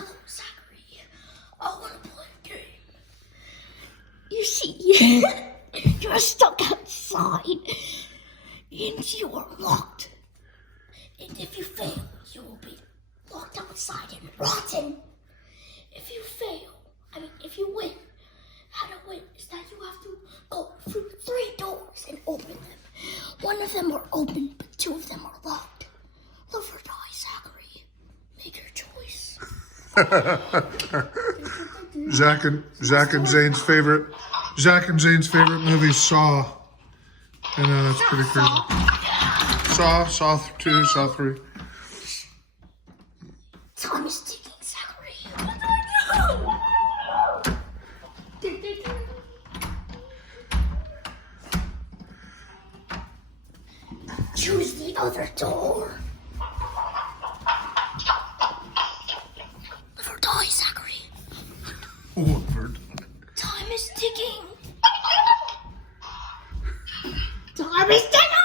Hello, Zachary. I want to play a game. You see, you're stuck outside, and you are locked. And if you fail, you will be locked outside and rotten. If you win, how to win is that you have to go through 3 doors and open them. 1 of them are open, but 2 of them are locked. Live or die, Zachary. Make your choice. Zach and Zayne's favorite movie, Saw. I know, that's pretty crazy. Saw 2, Saw 3. Time is ticking, Zachary. Choose the other door. Live or die, Zachary. Woodford. Time is ticking. Time is ticking.